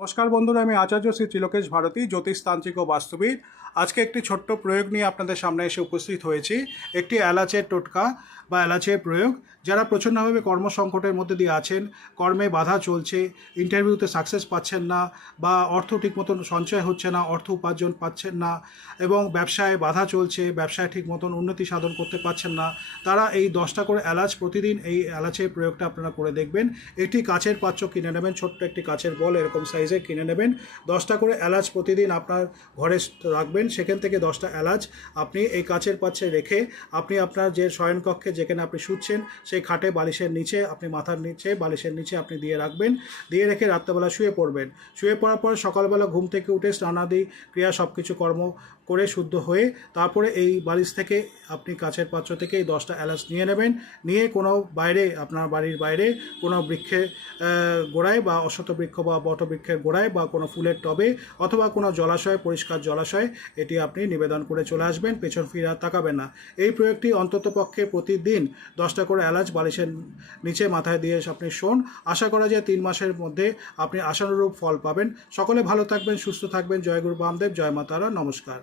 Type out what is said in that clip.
নমস্কার বন্ধুরা, আমি আচার্য শ্রী ত্রিলোকেশ ভারতী, জ্যোতিষতান্ত্রিক ও বাস্তুবিদ। আজকে একটি ছোট্ট প্রয়োগ নিয়ে আপনাদের সামনে এসে উপস্থিত হয়েছি। একটি এলাচের টোটকা বা এলাচের প্রয়োগ। যারা প্রচণ্ডভাবে কর্মসংকটের মধ্যে দিয়ে আছেন, কর্মে বাধা চলছে, ইন্টারভিউতে সাকসেস পাচ্ছেন না, বা অর্থ ঠিক মতন সঞ্চয় হচ্ছে না, অর্থ উপার্জন পাচ্ছেন না, এবং ব্যবসায় বাধা চলছে, ব্যবসায় ঠিক মতন উন্নতি সাধন করতে পারছেন না, তারা এই 10টা করে এলাচ প্রতিদিন এই এলাচের প্রয়োগটা আপনারা করে দেখবেন। একটি কাচের পাত্র কিনে নেবেন, ছোট্ট একটি কাচের বল এরকম সাইজে কিনে নেবেন। 10টা করে এলাচ প্রতিদিন আপনার ঘরে রাখবেন। সেখান থেকে 10টা এলাচ আপনি এই কাচের পাত্রে রেখে আপনি আপনার যে শয়নকক্ষে যেখানে আপনি শুচ্ছেন সেই খাটে বালিশের নিচে, আপনি মাথার নিচে বালিশের নিচে আপনি দিয়ে রাখবেন। দিয়ে রেখে রাত্রেবেলা শুয়ে পড়বেন। শুয়ে পড়ার পর সকালবেলা ঘুম থেকে উঠে স্নানাদি ক্রিয়া সব কিছু কর্ম করে শুদ্ধ হয়ে তারপরে এই বালিশ থেকে আপনি কাচের পাত্র থেকে এই 10টা এলাচ নিয়ে নেবেন। নিয়ে কোনো বাইরে, আপনার বাড়ির বাইরে কোনো বৃক্ষের গোড়ায় বা অশ্বত্থ বৃক্ষ বা বটবৃক্ষের গোড়ায় বা কোনো ফুলের টবে অথবা কোনো জলাশয়ে, পরিষ্কার জলাশয়ে এটি আপনি নিবেদন করে চলে আসবেন। পেছন ফিরে আর তাকাবেন না। এই প্রয়োগটি অন্ততপক্ষে প্রতিদিন 10টা করে এলাচ বালিশের নিচে মাথায় দিয়ে আপনি শোন। আশা করা যায় 3 মাসের মধ্যে আপনি আশানুরূপ ফল পাবেন। সকলে ভালো থাকবেন, সুস্থ থাকবেন। জয় গুরু বামদেব, জয় মা তারা, নমস্কার।